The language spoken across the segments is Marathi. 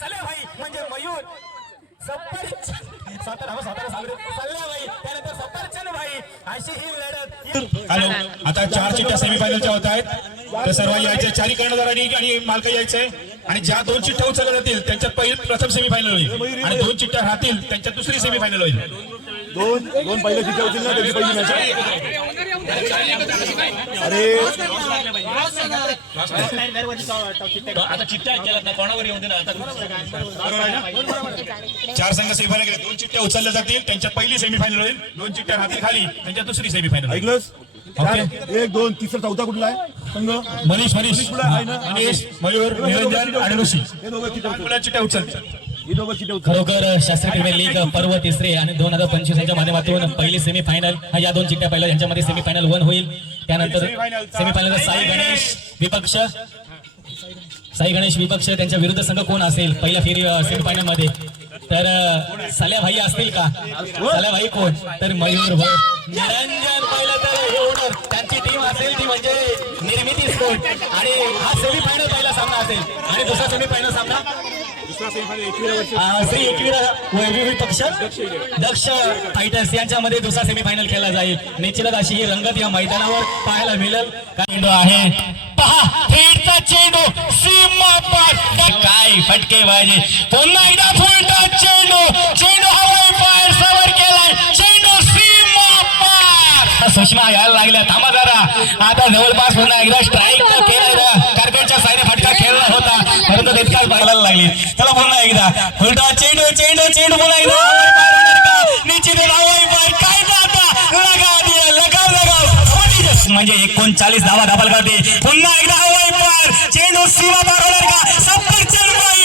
सलेभाई म्हणजे मयूर, त्यानंतर सफरचंद भाई अशी ही लढत. हॅलो, आता 4 चिठ्ठ्या सेमीफायनलच्या होत आहेत. तर सर्व यायचे, चारी कर्णधारांनी आणि मालक यायचे. आणि ज्या 2 चिठ्ठ्या उचलल्या जातील त्यांच्यात प्रथम सेमीफायनल होईल आणि 2 चिठ्ठ्या राहतील त्यांच्यात दुसरी सेमीफायनल होईल. दोन पहिल्या चिठ्ठ्या होतील ना, त्याची पहिली मॅच आहे. अरे आता चिठ्ठ्या केल्यात ना, कोणावर येऊन दे ना. आता 4 संघ सेमीफायनल गेले, 2 चिठ्ठ्या उचलल्या जातील त्यांच्यात पहिली सेमीफायनल होईल. 2 चिठ्ठ्या राहतील खाली त्यांच्यात दुसरी सेमीफायनल. ऐकलंस? 1 2 तिसरा चौथा कुठला आहे संघ? मनीष आहे ना? मनीष, मयूर, निरंजन आणि ऋषी हे दोघं चिठ्ठ्या उचलतील. ही दोघं चिठ्ठ्या खरोखर शास्त्रीय प्रीमियर लीग पर्व तिसरे आणि 2025 यांच्या माध्यमातून पहिली सेमीफायनल या 2 चिठ्ठ्या पहिल्या यांच्यामध्ये सेमीफायनल 1 होईल. त्यानंतर सेमीफायनल साई गणेश विपक्ष त्यांच्या विरुद्ध संघ कोण असेल पहिल्या फेरी सेमीफायनल मध्ये? तर सल्याभाई असतील का? सल्याभाई कोण? तर मयूर निरंजन. पहिलं तर ओनर त्यांची टीम असेल ती म्हणजे निर्मिती स्पोर्ट. आणि हा सेमीफायनल पहिला सामना असेल आणि दुसरा सेमीफायनल सामना श्री एकवीर वैभवी पक्ष दक्ष फायटर्स यांच्यामध्ये दुसरा सेमीफायनल खेळला जाईल. निश्चितच अशी ही रंगत या मैदानावर पाहायला मिळेल. चेंडू आहे पहा, थेटचा चेंडू सीमा पार, काय फटकेबाजी. पुन्हा एकदा फुलटा चेंडू हवाई पार सवर केलाय. चेंडू सीमा पार. सुषमा यायला लागल्या, थांबा जरा. आता जवळपास पुन्हा एकदा स्ट्राईक केला. कार्पेटच्या साईडने फटका खेळला होता परंतु तितकाच बघायला लागली. चला पुन्हा एकदा फुलटा चेंडू पुन्हा एकदा निश्चित हवाई पार. काय म्हणजे 39 धावा दाखल करते. पुन्हा एकदा हवाई पार. चेंडू सीमा पार होणार का? सफरचंद भाई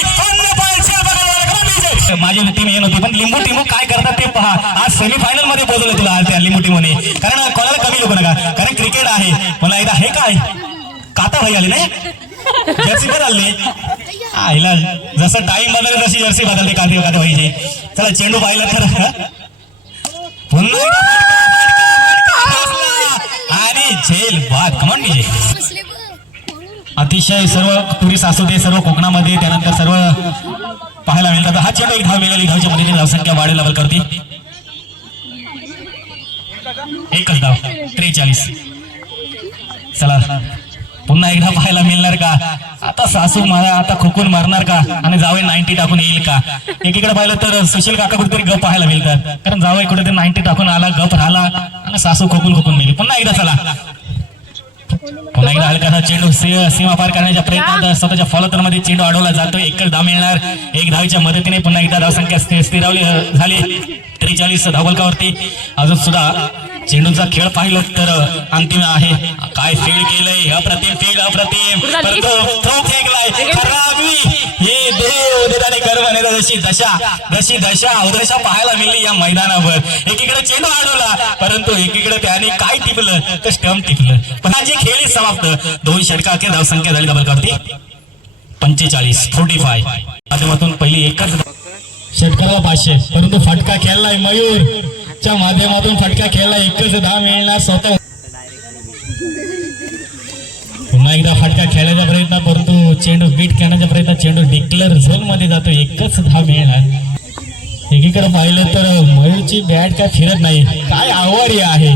माझी टीम येत होती पण लिंबू टीम काय करतात ते पहा. आज सेमीफायनल मध्ये पोहोचले तुला त्या लिंबू टीमने. कारण कोणाला कमी लोक नका, कारण क्रिकेट आहे. पुन्हा एकदा हे काय काता भाई आले नाही, जर्सी बदलले. आईला जसं टाइम बदलले तशी जर्सी बदलते काता भाईची. चला चेंडू पाहिला तर पुन्हा आणि झेल बाद. कमान विजय. अतिशय सर्व टुरिस्ट असू दे सर्व कोकणामध्ये त्यानंतर सर्व पाहायला मिळतात. हा चेंडू एक धाव मिळाली. धावच्या मदतीने धावसंख्या वाढ लेवल करते. एकच धाव 43. चला पुन्हा एकदा पाहायला मिळणार का? आता सासू मला आता खोकून मारणार का? आणि जावई 90 टाकून येईल का? एकीकडे पाहिलं तर सुशील काका कुठेतरी गप पाहायला मिळतात. कारण जावई कुठेतरी 90 टाकून आला, गप राहिला आणि सासू खोकून मिळली. पुन्हा एकदा चला पुन्हा एकदा हलका चेंडू सीमा पार करण्याच्या प्रयत्नात स्वतःच्या फॉलोतर मध्ये चेंडू अडवला जातो. एकच धाव मिळणार. एक धावीच्या मदतीने पुन्हा एकदा धावसंख्या स्थिरावली झाली 43 धावफलकावरती. अजून सुद्धा चेंडूचा खेळ पाहिलं तर अंतिम आहे. काय फील्ड केलंय, अप्रतिम फील्ड, अप्रतिम. परंतु थ्रो फेकलाय. हे देवदाने गर्व जशी दशा पाहायला मिळली या मैदानावर. एकीकडे चेंडू अडवला परंतु एकीकडे त्याने काय टिपलं तर स्टंप टिपलं. पण जी खेळी समाप्त. 2 षटका अखेर धावसंख्या झाली डबल करते 45 माध्यमातून पहिली एकच षटकाला 500. परंतु फटका खेळलाय मयूर च्या माध्यमातून फटका खेळला. एकच धाव मिळणार स्वतः. पुन्हा एकदा फटका खेळण्याचा प्रयत्न परंतु चेंडू बीट करण्याचा प्रयत्न. चेंडू डिक्लेअर झोन मध्ये जातो. एकच धाव मिळणार. एकीकडे पाहिलं तर मयूरची बॅट काय फिरत नाही. काय आव्हारी आहे.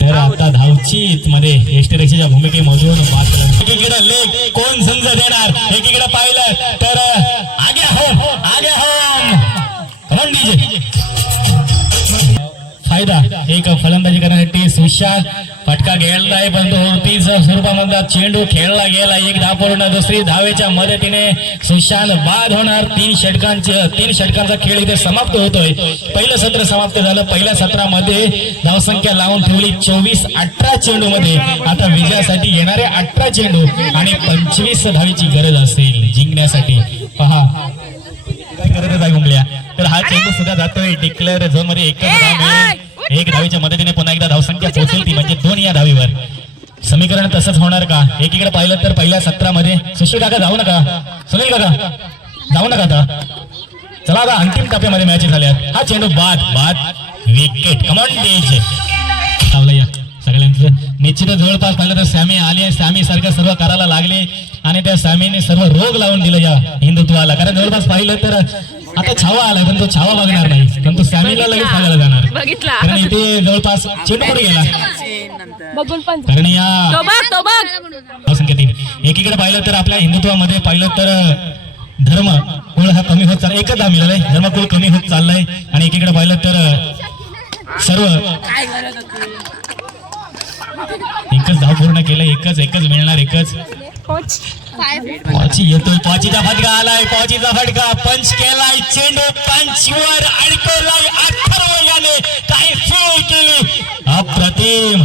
तर आता धावचीत मध्ये यष्टीरक्षेच्या भूमिकेमधून एकीकडे लेग कोण संघ देणार. एकीकडे पाहिलं तर आगे होम फायदा. एक फलंदाजी करण्यासाठी सुशांत फटका खेळला आहे परंतु 38 स्वरूपामध्ये चेंडू खेळला गेला. एक धाव पूर्ण. दुसरी धावेच्या मदतीने सुशांत बाद होणार. 3 षटकांचा खेळ इथे समाप्त होतोय. पहिलं सत्र समाप्त झालं. पहिल्या सत्रामध्ये धावसंख्या लावून ठेवली 24-18 चेंडू मध्ये. आता विजयासाठी येणारे 18 चेंडू आणि 25 धावीची गरज असेल जिंकण्यासाठी. पहा काय करतच आहे गुंबल्या. तर हा चेंडू सुद्धा जातोय डिक्लेअर झोन मध्ये. एकच धाव मिळेल. एक धावीच्या मदतीने पुन्हा एकदा धावसंख्या पोहोचेल ती म्हणजे 2 या धावीवर. समीकरण तसंच होणार का? एकीकडे पाहिलं तर पहिल्या सत्रामध्ये सुशील काका जाऊ नका, सुनील काका जाऊ नका. आता चला आता अंतिम टप्प्यामध्ये मॅच झाल्यात. हा चेंडू बाद विकेट. Command days. या सगळ्यांचं निश्चितच जवळपास पाहिलं तर सॅमी आली, सॅमी सारखं सर्व करायला लागले आणि त्या सॅमीने सर्व रोग लावून दिलं या हिंदुत्वाला. कारण जवळपास पाहिलं तर आता छावा आला पण तो छावा बघणार नाही, पण तो सॅमीला लगेच सांगायला जाणार. कारण इथे जवळपास चेंडू पुढे गेला. कारण या संख्या 3 एकीकडे पाहिलं तर आपल्या हिंदुत्वामध्ये पाहिलं तर धर्म कुळ हा कमी होत चालला. एकच धाव मिळालाय, धर्म कुळ कमी होत चाललाय. आणि एकीकडे पाहिलं तर सर्व एकच धाव पूर्ण केलं, एकच मिळणार, एकच. पॉची येतोय, पॉचीचा फटका आलाय, पॉचीचा फटका पंच केलाय, चेंडू पंचवर अडकवलाय. अथर्व याने काय फील केली, अप्रतिम.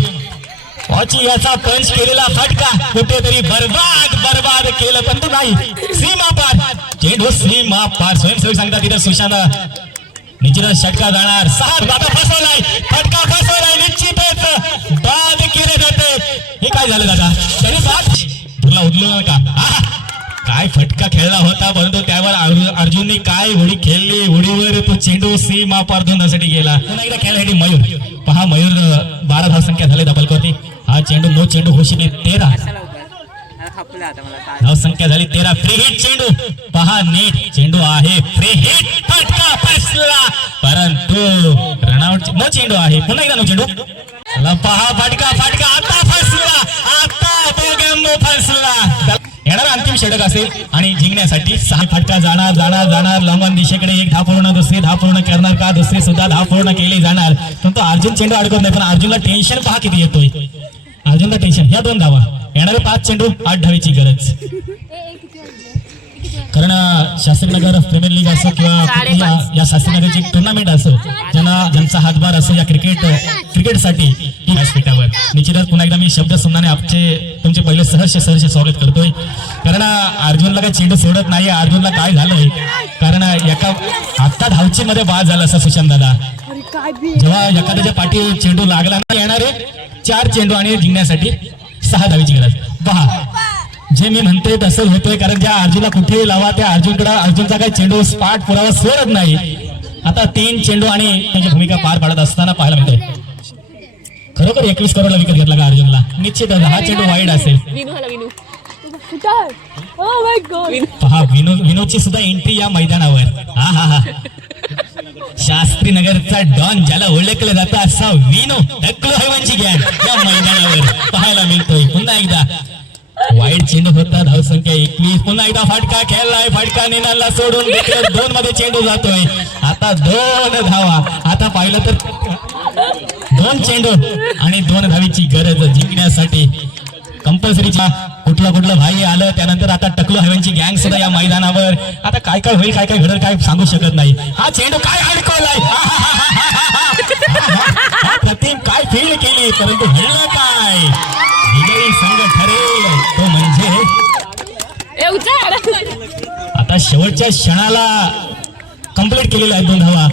पॉची याचा पंच केलेला फटका कुठेतरी बर्बाद केलं, पण तो नाही. सीमा पार चेंडू, सीमा पार. स्वयंसेवक सांगतात तिथं सुशांत निश्चितच षटका जाणार. 6 बाबा फसवलाय, फटका फसवलाय, निश्चितच बाद केले जाते. हे काय झालं दादा, तरी बाद तुला उडलो का? काय फटका खेळला होता, परंतु त्यावर अर्जुनने काय उडी खेळली, उडीवर तो चेंडू सीमा पार दोनसाठी गेला. पुन्हा एकदा खेळण्यासाठी मयूर. पहा मयूर 12 धावसंख्या झाली दबलकवरती. हा चेंडू नो चेंडू घोषित 13 धावसंख्या झाली 13. फ्री हिट चेंडू, पहा नेट चेंडू आहे, फ्री हिट, फटका फसला, परंतु रनआउट नो चेंडू आहे. पुन्हा एकदा नो चेंडू. पहा फटका आता फसला, आता दोघांनो फसला. येणारा अंतिम षटक असेल आणि जिंकण्यासाठी 6 फटका जाणार लंबन दिशेकडे. 1 धाव पूर्ण, दुसरी धाव पूर्ण करणार का? दुसरी सुद्धा धाव पूर्ण केली जाणार. पण तो अर्जुन चेंडू अडकत नाही, पण अर्जुनला टेन्शन पहा किती येतोय. अर्जुनला टेन्शन. ह्या 2 धावा, येणारे 5 चेंडू, 8 धावेची गरज. कारण शास्त्रीनगर प्रीमियर लीग असो किंवा या शास्त्रीनगरची टुर्नामेंट असो, ज्यांचा हातभार असो या क्रिकेटसाठी व्यासपीठावर निश्चितच पुन्हा एकदा मी शब्द सुमनाने तुमचे पहिले सहर्ष स्वागत करतोय. कारण अर्जुनला काही चेंडू सोडत नाही. अर्जुनला काय झालंय, कारण आता धावची मध्ये बाद झाला असं सुशांत दादा. जेव्हा एखाद्याच्या पाठी चेंडू लागला ना, येणारे 4 चेंडू आणि जिंकण्यासाठी 6 धावेची गरज. पहा जे मी म्हणते तसंच होतोय, कारण ज्या अर्जुनला कुठेही लावा त्या अर्जुनचा काही चेंडू स्पाट पुरावा सोडत नाही. आता 3 चेंडू आणि त्याची भूमिका पार पाडत असताना पाहायला मिळतोय. खरोखर 21 करोडला विकत घेतला का अर्जुनला? निश्चितच हा चेंडू वाईड असेल. पहा विनोदची सुद्धा एंट्री या मैदानावर. हा शास्त्री नगरचा डॉन ज्याला ओळखलं जातं असा विनो ढकलूची गॅग या मैदानावर पाहायला मिळतोय. पुन्हा एकदा वाईड चेंडू होता, धावसंख्या 21. पुन्हा एकदा फटका खेळलाय, फटका निनाला सोडून 2 मध्ये चेंडू जातोय. आता 2 धावा. आता पाहिलं तर 2 चेंडू आणि 2 धावीची गरज जिंकण्यासाठी. कंपल्सरीच्या कुठलं भाई आलं त्यानंतर आता टकलू हव्यांची गँग सुद्धा या मैदानावर. आता काय होईल, काय घडल, काय सांगू शकत नाही. हा चेंडू काय अडकवलाय, प्रतिम काय फील केली, परंतु घडलं काय? विजयी संघ ठरेल तो म्हणजे आता शेवटच्या क्षणाला कंप्लीट केलेला आहे 2 धावा.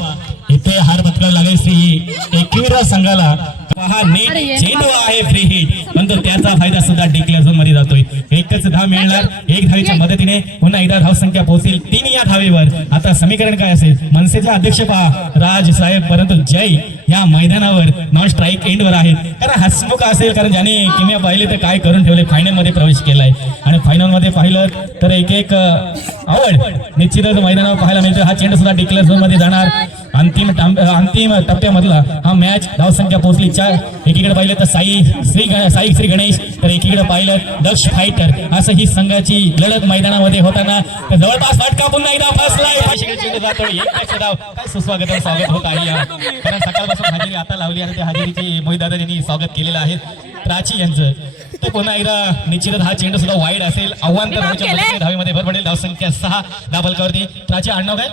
इथे हार पत्करायला लागेल श्री 21 संघाला. पहा नेट चेंडू आहे फ्री हिट, पण त्याचा फायदा सुद्धा डिक्लेअर झोन मध्ये जातोय. एकच धाव मिळणार, 1 धावेच्या मदतीने पुन्हा एकदा धावसंख्या पोहोचेल 3 या धावेवर. आता समीकरण काय असेल? मनसेचे अध्यक्ष पहा राज साहेब, परंतु जय या मैदानावर नॉन स्ट्राईक एंड वर आहेत. कारण हसमुख असेल, कारण ज्याने किमया पाहिले तर काय करून ठेवले, फायनल मध्ये प्रवेश केलाय. आणि फायनल मध्ये पाहिलं तर एक आवड निश्चितच मैदानावर पाहायला मिळतो. हा चेंडू सुद्धा डिक्लेअर झोन मध्ये जाणार. अंतिम टप्प्यामधला हा मॅच धावसंख्या पोहोचली 4. एकीकडे पाहिलं तर साई श्री गणेश, तर एकीकडे पाहिलं दक्ष फायटर. असं ही संघाची लढत मैदानामध्ये होताना जवळपास फटका पुन्हा एकदा फसलाय. काय सुस्वागत स्वागत होत आहे, कारण सकाळपासून हजेरी आता लावली आणि त्या हजेरीची मोहितदादा यांनी स्वागत केलेलं आहे प्राची यांचं. ते पुन्हा एकदा निश्चितच हा चेंडू सुद्धा वाईड असेल. आव्हान तर धावेमध्ये भर पडेल. धावसंख्या 6 दाबलकावरती. प्राची आडनाव काय?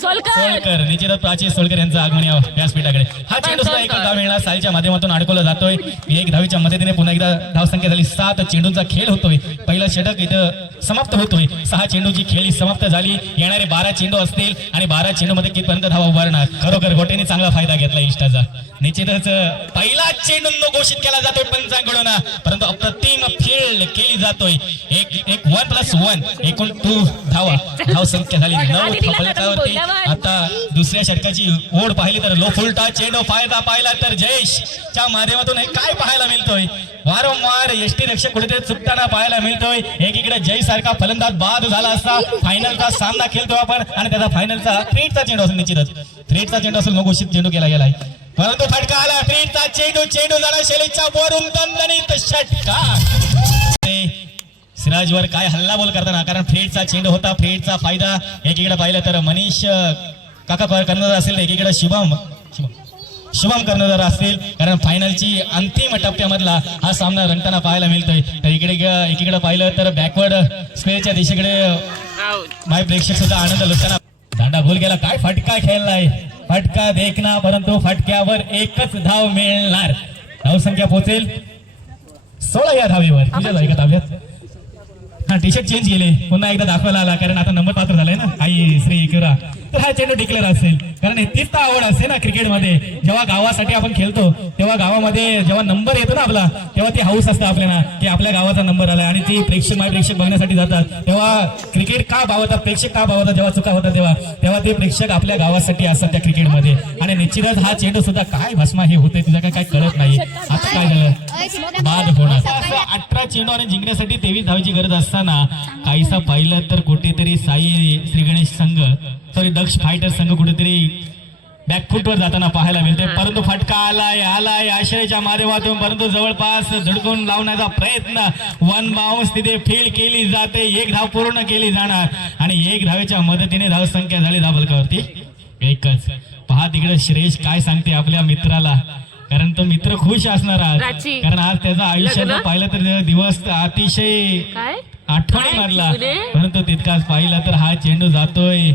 सोलकर. निश्चितच प्राची सोलकर यांचं आगमन या व्यासपीठाकडे. हा चेंडू सुद्धा 1 धाव मिळणार. साईच्या माध्यमातून अडकवला जातोय. 1 धावेच्या मदतीने पुन्हा एकदा धावसंख्या झाली 7. चेंडूंचा खेळ होतोय. पहिला षटक इथं समाप्त होतोय. 6 चेंडूची खेळी समाप्त झाली. येणारे 12 चेंडू असतील आणि 12 चेंडू मध्ये कितपर्यंत धावा उभारणार. खरोखर गोटेने चांगला फायदा घेतला इष्टाचा. निश्चितच पहिला चेंडू घोषित केला जातोय पंचांकडून, परंतु अप्रतिम फील्ड केली जातोय. एक 1+1 एकूण 2 धावा. धावसंख्या झाली 9 फलकावरती. वरती. आता दुसऱ्या षटकाची ओढ पाहिली तर लो फुलटा चेंडू फायदा पाहिला तर जयेशच्या माध्यमातून हे काय पाहायला मिळतोय, वारंवार यष्टी रक्षक कुठेतरी चुकताना पाहायला मिळतोय. एकीकडे जय सारखा फलंदाज बाद झाला असता फायनलचा सामना खेळतो आपण आणि त्याचा फायनलचा थ्रेटचा चेंडू असेल, निश्चितच थ्रेटचा चेंडू असेल, मग घोषित चेंडू केला गेलाय. परंतु फटका आला, थ्रेटचा चेंडू झाला शैलीच्या बोरून दणदणीत षटकार. सिराजवर काय हल्लाबोल करताना, कारण फ्रेडचा चेंडू होता, फ्रेडचा फायदा. एकीकडे पाहिलं तर मनीष काका कर्णधार असेल, एकीकडे शुभम कर्णधार असतील, कारण फायनलची अंतिम टप्प्यामधला हा सामना रंगताना पाहायला मिळतोय. तर एकीकडे पाहिलं तर बॅकवर्ड स्क्वेअरच्या दिशेकडे माय प्रेक्षक सुद्धा आनंद लुटताना. दांडा गोल गेला, काय फटका खेळलाय, फटका देखना, परंतु फटक्यावर एकच धाव मिळणार. धावसंख्या पोहोचेल 16 या धावेवर. तुझ्या जाय का ताब्यात? हा टी शर्ट चेंज केले, पुन्हा एकदा दाखवायला आला, कारण आता नंबर पात्र झालाय ना आई श्री किरा. तर हा चेंडू डिक्लेअर असेल, कारण तीच तर आवड असते ना क्रिकेटमध्ये. जेव्हा गावासाठी आपण खेळतो तेव्हा गावामध्ये जेव्हा नंबर येतो ना आपला, तेव्हा ती हाऊस असते आपल्याला की आपल्या गावाचा नंबर आलाय. आणि ती प्रेक्षक बघण्यासाठी जातात, तेव्हा क्रिकेट का भावतात, प्रेक्षक का भावतात, जेव्हा चुका होतात तेव्हा ते प्रेक्षक आपल्या गावासाठी असतात त्या क्रिकेटमध्ये. आणि निश्चितच हा चेंडू सुद्धा काय भस्मा हे होते तुझ्या काय कळत नाही. आता काय झालं, बाद होणार. 18 चेंडू आणि जिंकण्यासाठी 23 धावाची गरज असताना काहीसा पाहिलं तर कुठेतरी साई श्री गणेश संघ दक्ष फायटर संघ कुठेतरी बॅकफुटवर जाताना पाहायला मिळते. परंतु फटका आलाय आश्रयच्या माध्यमातून, परंतु जवळपास धडकून लावण्याचा प्रयत्न, वन बाउन्स तिथे फेल केली जाते. 1 धाव पूर्ण केली जाणार आणि 1 धावेच्या मदतीने धावसंख्या झाली धाबलकावरती 1च. पहा तिकडे श्रेयश काय सांगते आपल्या मित्राला, कारण तो मित्र खुश असणार आज, कारण आज त्याचा आयुष्यात पाहिलं तर दिवस अतिशय आठवणी मारला. परंतु तितकाच पाहिला तर हा चेंडू जातोय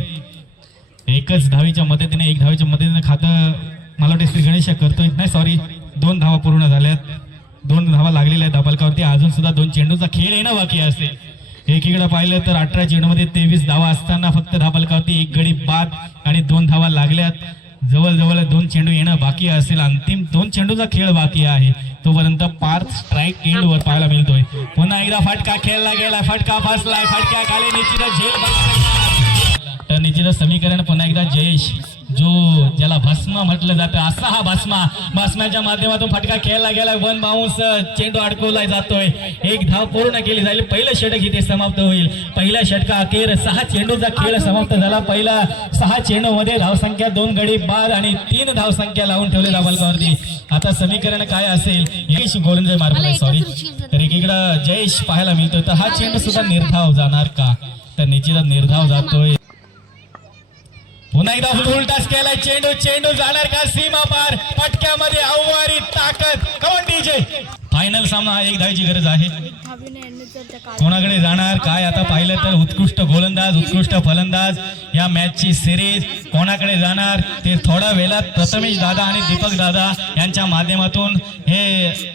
1च धावेच्या मदतीने, 1 धावेच्या मदतीने खातं मला वाटतं श्री गणेश करतोय. नाही सॉरी, 2 धावा पूर्ण झाल्यात, 2 धावा लागलेल्या आहेत धाबलकावरती. अजून सुद्धा 2 चेंडूचा खेळ येणं बाकी असेल. एकीकडे पाहिलं तर 18 चेंडूमध्ये 23 धावा असताना फक्त धाबलकावरती 1 गडी बाद आणि 2 धावा लागल्यात. जवळ 2 चेंडू येणं बाकी असेल, अंतिम 2 चेंडूचा खेळ बाकी आहे. तोपर्यंत 5 स्ट्राईक एंड वर पाहायला मिळतोय. पुन्हा एकदा फटका खेळला गेला, फटका फसलाय, फटक्या खाली निश्चितच झेल. तर निश्चितच समीकरण पुन्हा एकदा जयेश, जो ज्याला भस्मा म्हटलं जातं, असा हा भस्माच्या माध्यमातून फटका खेळला गेला. 1 बाउन्स चेंडू अडकवला जातोय. 1 धाव पूर्ण केली जाईल. पहिलं षटक इथे समाप्त होईल. पहिल्या षटका अखेर 6 चेंडूचा खेळ समाप्त झाला. पहिला 6 चेंडू मध्ये धावसंख्या 2 गडी बाद आणि 3 धावसंख्या लावून ठेवले धाबलकावरती. आता समीकरण काय असेल, यश गोलंदाज मार्फत, सॉरी, तर एकीकडे जयेश पाहायला मिळतोय. तर हा चेंडू सुद्धा निर्धाव जाणार का, तर निश्चितच निर्धाव जातोय. पुन्हा एकदा उलटाच केलाय चेंडू जाणार का सीमा पार, फटक्यामध्ये अव्वारी ताकद. कमॉन डीजे, फायनल सामना 1 धावेची गरज आहे. कोणाकडे जाणार काय, आता पाहिलं तर उत्कृष्ट गोलंदाज, उत्कृष्ट फलंदाज या मॅचची सिरीज कोणाकडे जाणार ते थोड्या वेळात प्रथमेश दादा आणि दीपक दादा यांच्या माध्यमातून हे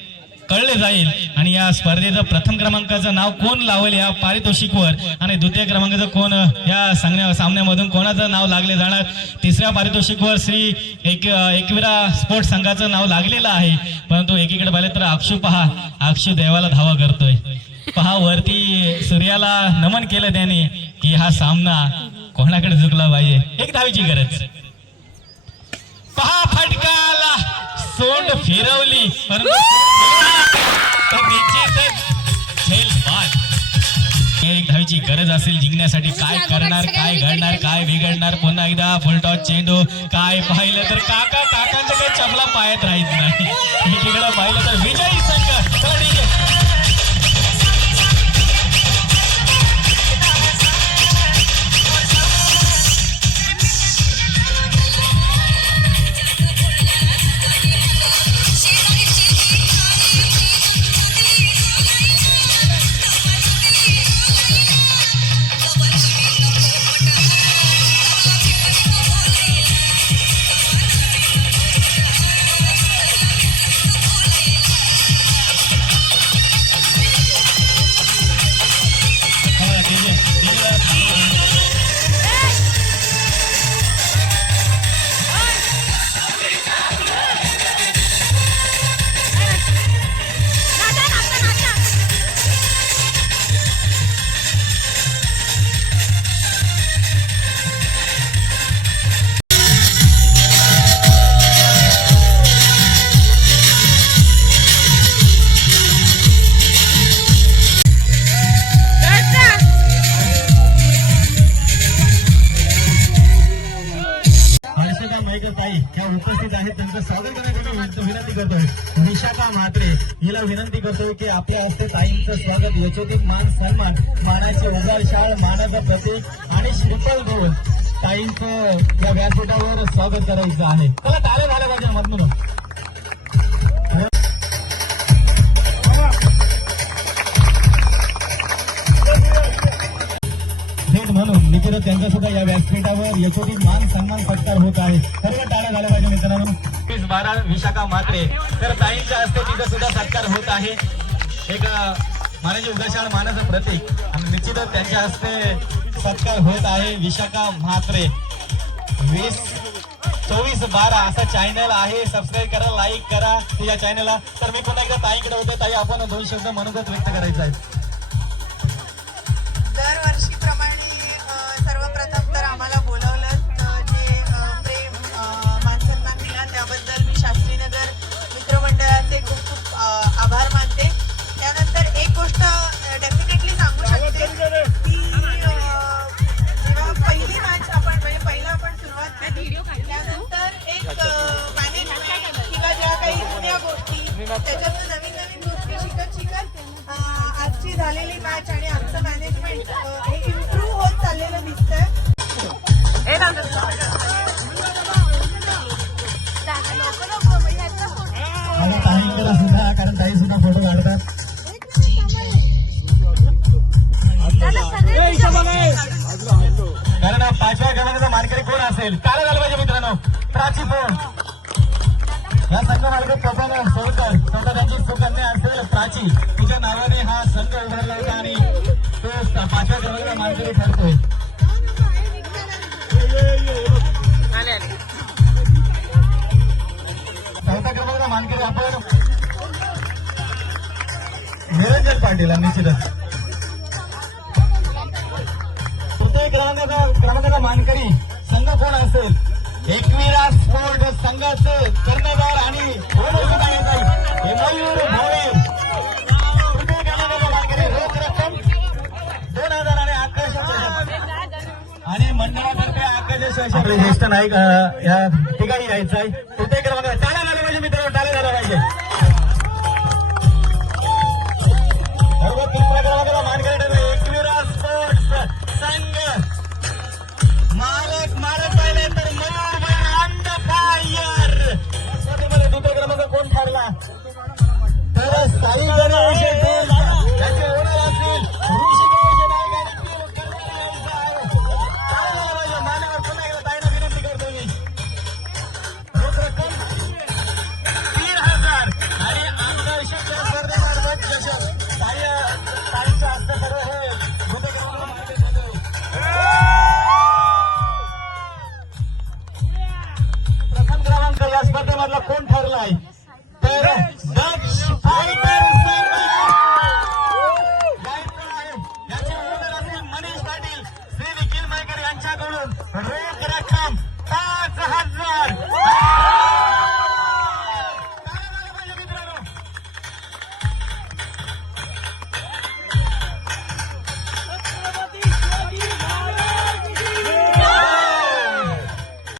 कळले जाईल. आणि या स्पर्धेचं प्रथम क्रमांकाचं नाव कोण लावेल या पारितोषिकवर, आणि द्वितीय क्रमांकाचं कोण या सामन्यामधून कोणाचं नाव लागले जाणार. 3ऱ्या पारितोषिकवर श्री एकविरा स्पोर्ट्स संघाचं नाव लागलेलं आहे. परंतु एकीकडे पाहिलं तर अक्षू, पहा अक्षू देवाला धावा करतोय. पहा वरती सूर्याला नमन केलं त्याने की हा सामना कोणाकडे झुकला पाहिजे. 1 धावेची गरज. पहा फटकाला सोंड फिरवली, परंतु झेल बाद. 1 धावेची गरज असेल जिंकण्यासाठी. काय करणार, काय घडणार, काय बिघडणार. पुन्हा एकदा फुलटॉस चेंडू. काय पाहिलं तर काकांचं काही चपला पायात राहत नाही. एकीकडे पाहिलं तर विजयी संघ. आहेत त्यांचं स्वागत करण्यासाठी विनंती करतोय विशाखा म्हात्रे हिला विनंती करतोय की आपल्या हस्ते ताईंचं स्वागत यशोधिक मान सन्मान मानाची उगार शाळ मानाचं प्रतीक आणि श्रीफळ देऊन ताईंचं या व्यासपीठावर स्वागत करायचं आहे. चला टाळ्या झाल्या पाहिजे मधून. भेट म्हणून निश्चित त्यांचा सुद्धा या व्यासपीठावर यशोधिक मान सन्मान सत्कार होत आहे. सर्व टाळ्या झाल्या पाहिजे मित्रांनो. 12 विशाखा म्हात्रे तर ताईंच्या हस्ते तिचा सुद्धा सत्कार होत आहे. एक मानाची उगाशाळ मानाचं प्रतीक आणि निश्चितच त्यांच्या हस्ते सत्कार होत आहे. विशाखा म्हात्रे 2024-12 असा चॅनल आहे. सबस्क्राईब करा, लाईक करा या चॅनलला. तर मी पुन्हा एकदा ताईकडे होते. ताई आपण 2 शब्द मनोगत व्यक्त करायचं आहे. दरवर्षीप्रमाणे सर्वप्रथम तर आम्हाला बोलावलं जे प्रेम मानसन्मान दिला त्याबद्दल मी शास्त्रीनगर मित्रमंडळाचे खूप खूप आभार मानते. त्यानंतर एक गोष्ट डेफिनेटली सांगू शकते की जेव्हा पहिली मॅच आपण म्हणजे पहिला आपण सुरुवात केली त्यानंतर एक मॅनेजमेंट किंवा ज्या काही जुन्या गोष्टी त्याच्यातून नवीन नवीन गोष्टी शिकत आजची झालेली मॅच आणि आमचं मॅनेजमेंट हे इम्प्रूव्ह होत चाललेलं दिसतंय. आणि ताईंकडे सुद्धा कारण ताई सुद्धा फोटो काढतात. कारण 5व्या क्रमांकाचा मानकरी कोण असेल काय झालं पाहिजे मित्रांनो. प्राची फोन या संघ मालक प्रधान सोडकर स्वतः त्यांची सुकन्या असेल प्राची तुझ्या नावाने हा संघ उभारला होता आणि तो 5व्या क्रमांकाचा मानकरी ठरतोय. चौथ्या क्रमांकाचा मानकरी आपण निरंजन पाटील निश्चितच. तृतीय क्रमांकाचा मानकरी संघ कोण असेल. एकविरा स्पोर्ट संघाचे कर्णधार आणि हे मयूर भोईर. तृतीय क्रमांकाचा मानकरी रोख रक्कम 2000 आणि आकाश आणि मंडळातर्फे आकाश आपले ज्येष्ठ नायक या ठिकाणी यायचं आहे. तृतीय क्रमांक टाळ्या झाल्या पाहिजे मित्रांनो, टाळ्या झाल्या पाहिजे.